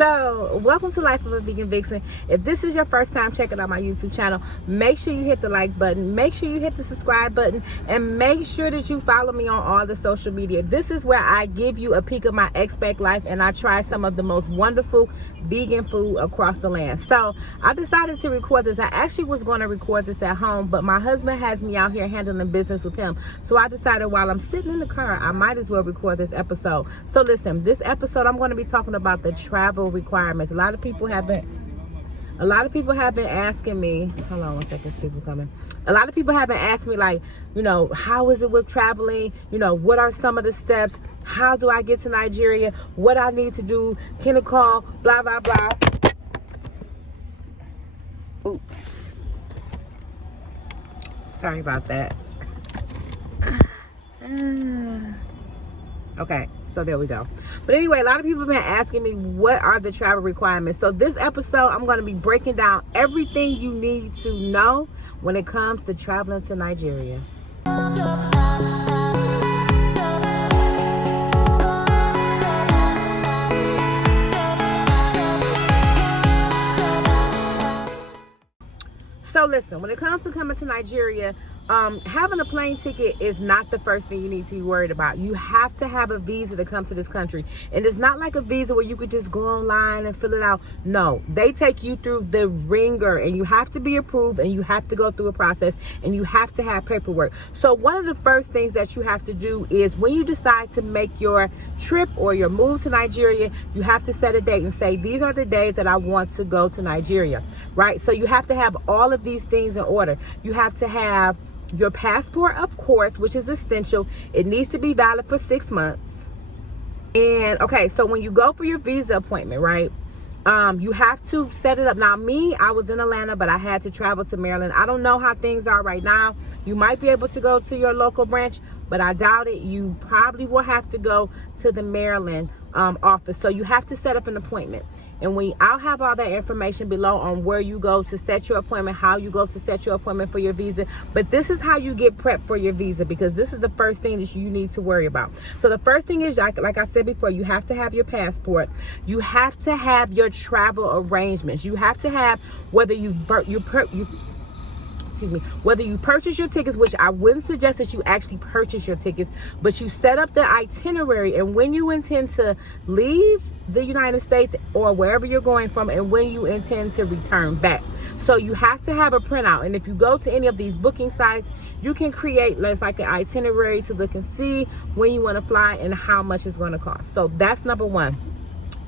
So, welcome to Life of a Vegan Vixen. If this is your first time checking out my YouTube channel, make sure you hit the like button, make sure you hit the subscribe button, and make sure that you follow me on all the social media. This is where I give you a peek of my expat life, and I try some of the most wonderful vegan food across the land. So, I decided to record this. I actually was going to record this at home, but my husband has me out here handling business with him. So, I decided while I'm sitting in the car, I might as well record this episode. So, listen, this episode, I'm going to be talking about the travel requirements. A lot of people have been asking me, hold on one second, people coming. A lot of people have been asking me, like, how is it with traveling? What are some of the steps? How do I get to Nigeria? What I need to do? Can I call? Blah, blah, blah. Oops. Sorry about that. Okay, so there we go. But anyway, a lot of people have been asking me, what are the travel requirements? So this episode, I'm going to be breaking down everything you need to know when it comes to traveling to Nigeria. So listen, when it comes to coming to Nigeria, having a plane ticket is not the first thing you need to be worried about. You have to have a visa to come to this country. And it's not like a visa where you could just go online and fill it out. No, they take you through the ringer, and you have to be approved, and you have to go through a process, and you have to have paperwork. So one of the first things that you have to do is when you decide to make your trip or your move to Nigeria, you have to set a date and say, these are the days that I want to go to Nigeria, right? So you have to have all of these things in order. You have to have your passport, of course, which is essential. It needs to be valid for 6 months. And okay, so when you go for your visa appointment, right, you have to set it up. Now, I was in Atlanta, but I had to travel to Maryland. I don't know how things are right now. You might be able to go to your local branch, but I doubt it. You probably will have to go to the Maryland office. So you have to set up an appointment. And I'll have all that information below on where you go to set your appointment, how you go to set your appointment for your visa. But this is how you get prepped for your visa, because this is the first thing that you need to worry about. So the first thing is, like I said before, you have to have your passport. You have to have your travel arrangements. You have to have whether you purchase your tickets, which I wouldn't suggest that you actually purchase your tickets, but you set up the itinerary and when you intend to leave the United States or wherever you're going from, and when you intend to return back. So you have to have a printout. And if you go to any of these booking sites, you can create like an itinerary to look and see when you want to fly and how much it's going to cost. So that's number one.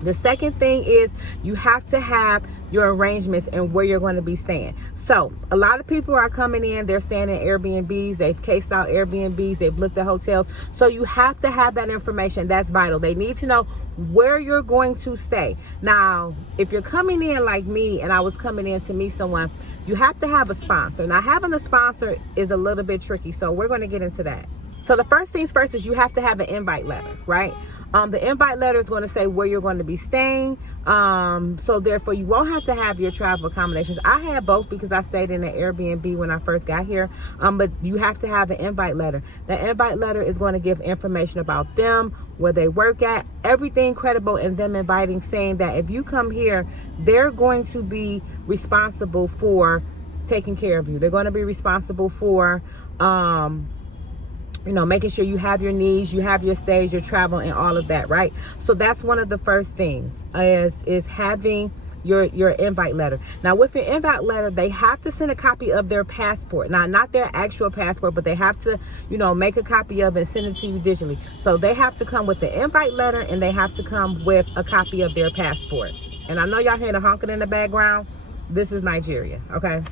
The second thing is you have to have your arrangements and where you're going to be staying. So a lot of people are coming in, they're staying in Airbnbs, they've cased out Airbnbs, they've looked at hotels. So you have to have that information. That's vital. They need to know where you're going to stay. Now, if you're coming in like me and I was coming in to meet someone, you have to have a sponsor. Now, having a sponsor is a little bit tricky, so we're going to get into that. So the first things first is you have to have an invite letter, right? The invite letter is going to say where you're going to be staying. So therefore, you won't have to have your travel accommodations. I had both because I stayed in an Airbnb when I first got here. But you have to have an invite letter. The invite letter is going to give information about them, where they work at, everything credible, and them inviting, saying that if you come here, they're going to be responsible for taking care of you. They're going to be responsible for making sure you have your needs, you have your stays, your travel, and all of that, right? So that's one of the first things is having your invite letter. Now, with your invite letter, they have to send a copy of their passport. Now, not their actual passport, but they have to, make a copy of it and send it to you digitally. So they have to come with the invite letter, and they have to come with a copy of their passport. And I know y'all hearing the honking in the background. This is Nigeria, okay?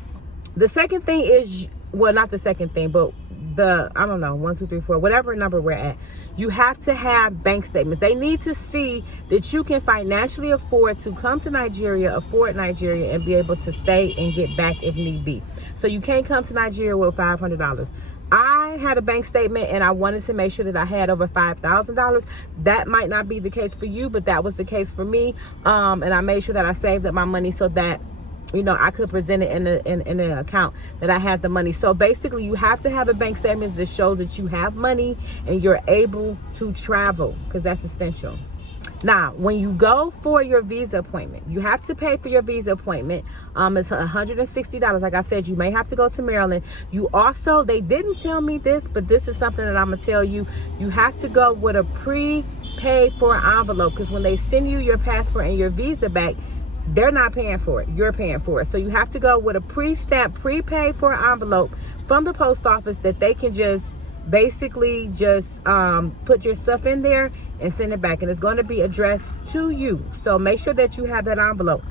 The second thing is, well, not the second thing, but I don't know, 1, 2, 3, 4, whatever number we're at, you have to have bank statements. They need to see that you can financially afford to come to Nigeria, afford Nigeria, and be able to stay and get back if need be. So you can't come to Nigeria with $500. I had a bank statement and I wanted to make sure that I had over $5,000. That might not be the case for you, but that was the case for me. And I made sure that I saved up my money so that I could present it in an account that I had the money. So basically, you have to have a bank statement that shows that you have money and you're able to travel, because that's essential. Now, when you go for your visa appointment, you have to pay for your visa appointment. It's $160. Like I said, you may have to go to Maryland. You also, they didn't tell me this, but this is something that I'm going to tell you. You have to go with a prepaid for envelope, because when they send you your passport and your visa back, they're not paying for it. You're paying for it. So you have to go with a pre-stamp, prepaid for envelope from the post office that they can just basically just put your stuff in there and send it back, and it's going to be addressed to you. So make sure that you have that envelope.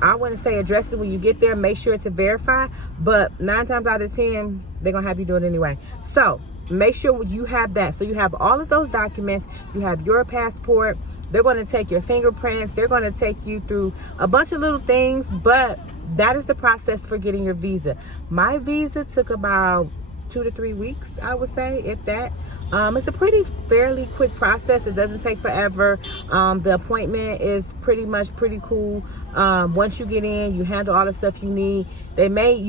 I wouldn't say address it when you get there, make sure to verify, but 9 times out of 10 they're gonna have you do it anyway. So make sure you have that. So you have all of those documents, you have your passport, they're going to take your fingerprints, they're going to take you through a bunch of little things, but that is the process for getting your visa. My visa took about 2 to 3 weeks, I would say, if that. It's a fairly quick process. It doesn't take forever. The appointment is pretty cool. Once you get in, you handle all the stuff you need. They may,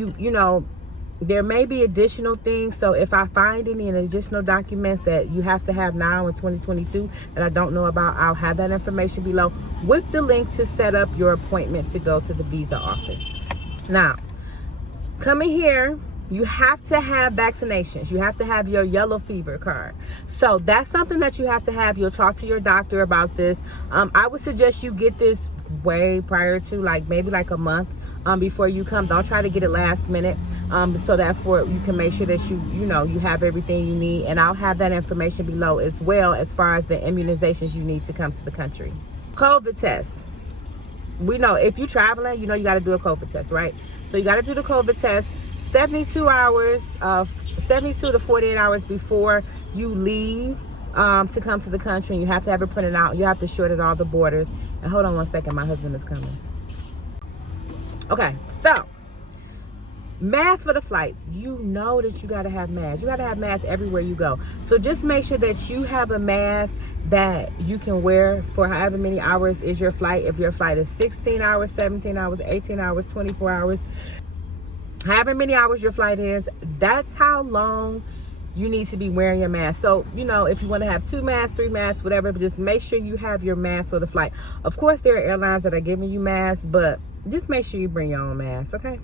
there may be additional things. So if I find any additional documents that you have to have now in 2022 that I don't know about, I'll have that information below with the link to set up your appointment to go to the visa office. Now, coming here, you have to have vaccinations. You have to have your yellow fever card. So that's something that you have to have. You'll talk to your doctor about this. I would suggest you get this way prior to maybe a month before you come. Don't try to get it last minute, so therefore you can make sure that you have everything you need. And I'll have that information below as well, as far as the immunizations you need to come to the country. COVID test. We know if you're traveling, you got to do a COVID test, right? So you got to do the COVID test 72 to 48 hours before you leave to come to the country. And you have to have it printed out. You have to short at all the borders. And hold on one second, my husband is coming. Okay, so masks for the flights. You know that you got to have masks. You got to have masks everywhere you go. So just make sure that you have a mask that you can wear for however many hours is your flight. If your flight is 16 hours, 17 hours, 18 hours, 24 hours, however many hours your flight is, that's how long you need to be wearing your mask. So, if you want to have 2 masks, 3 masks, whatever, but just make sure you have your mask for the flight. Of course, there are airlines that are giving you masks, but just make sure you bring your own mask, okay?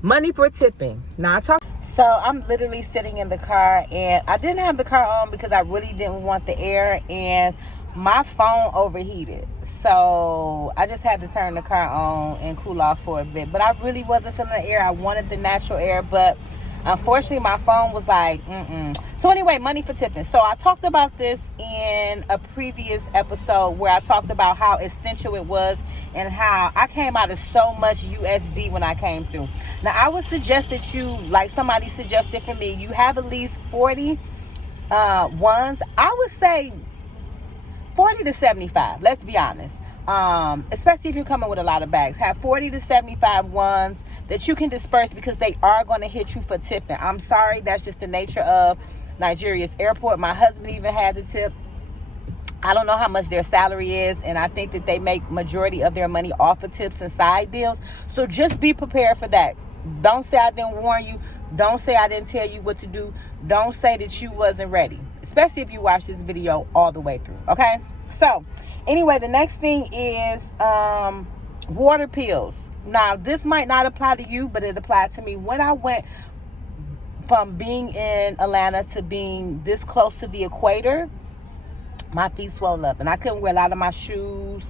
Money for tipping. Now, so I'm literally sitting in the car, and I didn't have the car on because I really didn't want the air, and my phone overheated. So I just had to turn the car on and cool off for a bit. But I really wasn't feeling the air. I wanted the natural air, but unfortunately my phone was like, So anyway, money for tipping. So I talked about this in a previous episode where I talked about how essential it was and how I came out of so much USD when I came through. Now I would suggest that you, like somebody suggested for me, you have at least 40 ones. I would say 40 to 75, let's be honest. Especially if you're coming with a lot of bags. Have 40 to 75 ones that you can disperse, because they are going to hit you for tipping. I'm sorry, that's just the nature of Nigeria's airport. My husband even had to tip. I don't know how much their salary is, and I think that they make majority of their money off of tips and side deals. So just be prepared for that. Don't say I didn't warn you. Don't say I didn't tell you what to do. Don't say that you wasn't ready, especially if you watch this video all the way through, okay? So anyway, the next thing is water pills. Now, this might not apply to you, but it applied to me. When I went from being in Atlanta to being this close to the equator, my feet swelled up, and I couldn't wear a lot of my shoes,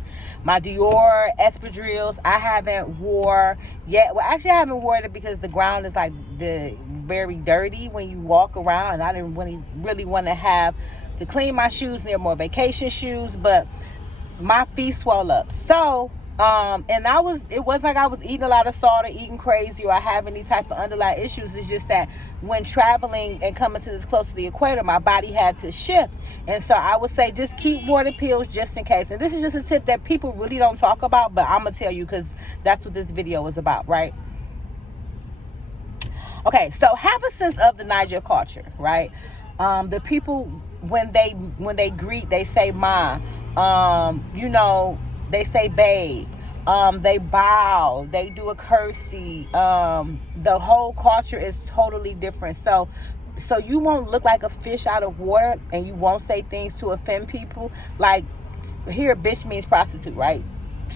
my Dior espadrilles. I haven't wore yet. Well, actually, I haven't worn it because the ground is very dirty when you walk around, and I didn't really want to have to clean my shoes. They're more vacation shoes, but my feet swell up. So, and it wasn't like I was eating a lot of salt or eating crazy or I have any type of underlying issues. It's just that when traveling and coming to this close to the equator, my body had to shift. And so I would say just keep water pills just in case. And this is just a tip that people really don't talk about, but I'm going to tell you because that's what this video is about, right? Okay, so have a sense of the Niger culture, right? The people, when they greet, they say ma. They say babe. They bow. They do a curtsy. The whole culture is totally different. So so you won't look like a fish out of water, and you won't say things to offend people. Like, here, bitch means prostitute, right?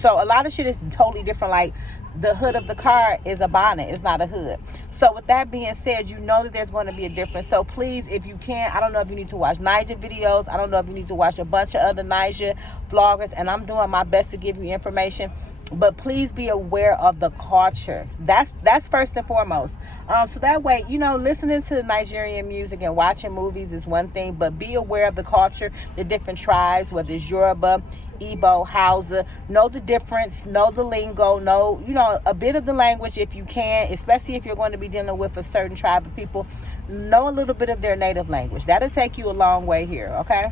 So a lot of shit is totally different. Like, the hood of the car is a bonnet, it's not a hood. So with that being said, you know that there's going to be a difference. So please, if you can, I don't know if you need to watch Niger videos, I don't know if you need to watch a bunch of other Niger vloggers, and I'm doing my best to give you information, but please be aware of the culture. That's first and foremost. So that way, you know, listening to Nigerian music and watching movies is one thing, but be aware of the culture, the different tribes, whether it's Yoruba, Igbo, Hausa. Know the difference, know the lingo, know, you know, a bit of the language if you can, especially if you're going to be dealing with a certain tribe of people. Know a little bit of their native language. That'll take you a long way here, okay?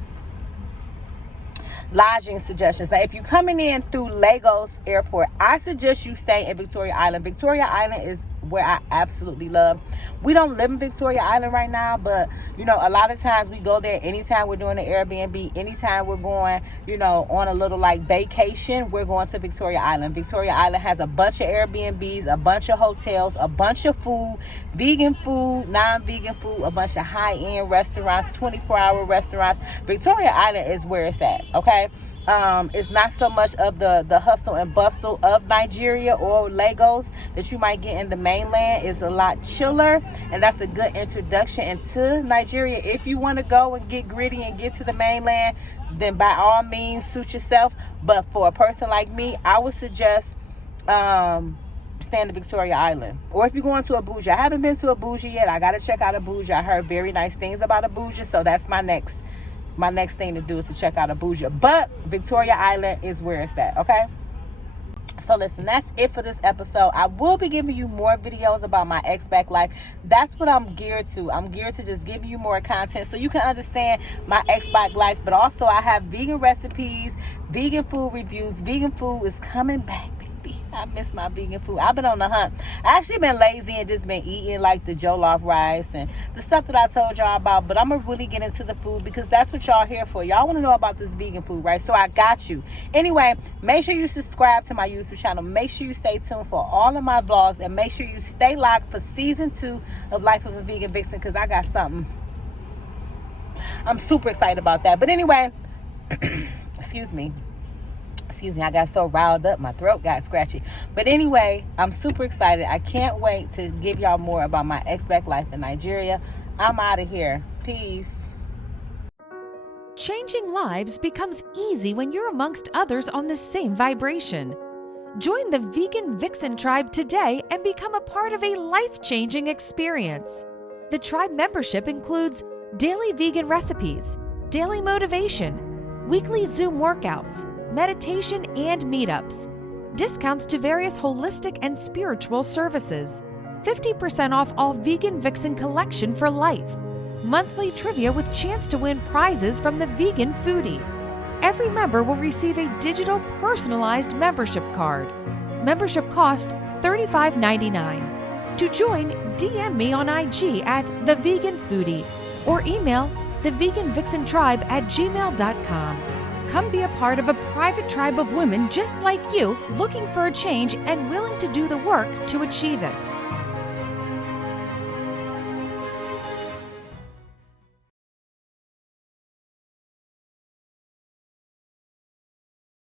Lodging suggestions. Now, if you're coming in through Lagos Airport, I suggest you stay in Victoria Island. Victoria Island is where I absolutely love. We don't live in Victoria Island right now, but you know, a lot of times we go there anytime we're doing an Airbnb, anytime we're going, you know, on a little like vacation, we're going to Victoria Island. Victoria Island has a bunch of Airbnbs, a bunch of hotels, a bunch of food, vegan food, non-vegan food, a bunch of high-end restaurants, 24-hour restaurants. Victoria Island is where it's at, okay? It's not so much of the hustle and bustle of Nigeria or Lagos that you might get in the mainland. It's a lot chiller, and that's a good introduction into Nigeria. If you want to go and get gritty and get to the mainland, then by all means suit yourself. But for a person like me, I would suggest staying in Victoria Island. Or if you're going to Abuja, I haven't been to Abuja yet. I gotta check out Abuja. I heard very nice things about Abuja, so that's my next thing to do is to check out Abuja. But Victoria Island is where it's at, okay? So listen, that's it for this episode. I will be giving you more videos about my expat life. That's what I'm geared to. I'm geared to just give you more content so you can understand my expat life. But also I have vegan recipes, vegan food reviews. Vegan food is coming back. I miss my vegan food. I've been on the hunt. I actually been lazy and just been eating like the jollof rice and the stuff that I told y'all about. But I'm going to really get into the food because that's what y'all here for. Y'all want to know about this vegan food, right? So I got you. Anyway, make sure you subscribe to my YouTube channel. Make sure you stay tuned for all of my vlogs. And make sure you stay locked for season 2 of Life of a Vegan Vixen because I got something. I'm super excited about that. But anyway, excuse me, I got so riled up, my throat got scratchy. But anyway, I'm super excited. I can't wait to give y'all more about my expat life in Nigeria. I'm out of here. Peace. Changing lives becomes easy when you're amongst others on the same vibration. Join the Vegan Vixen tribe today and become a part of a life-changing experience. The tribe membership includes daily vegan recipes, daily motivation, weekly Zoom workouts, meditation and meetups, discounts to various holistic and spiritual services, 50% off all Vegan Vixen collection for life, monthly trivia with chance to win prizes from the Vegan Foodie. Every member will receive a digital personalized membership card. Membership cost $35.99. To join, DM me on IG at theveganfoodie or email theveganvixentribe@gmail.com. Come be a part of a private tribe of women just like you, looking for a change and willing to do the work to achieve it.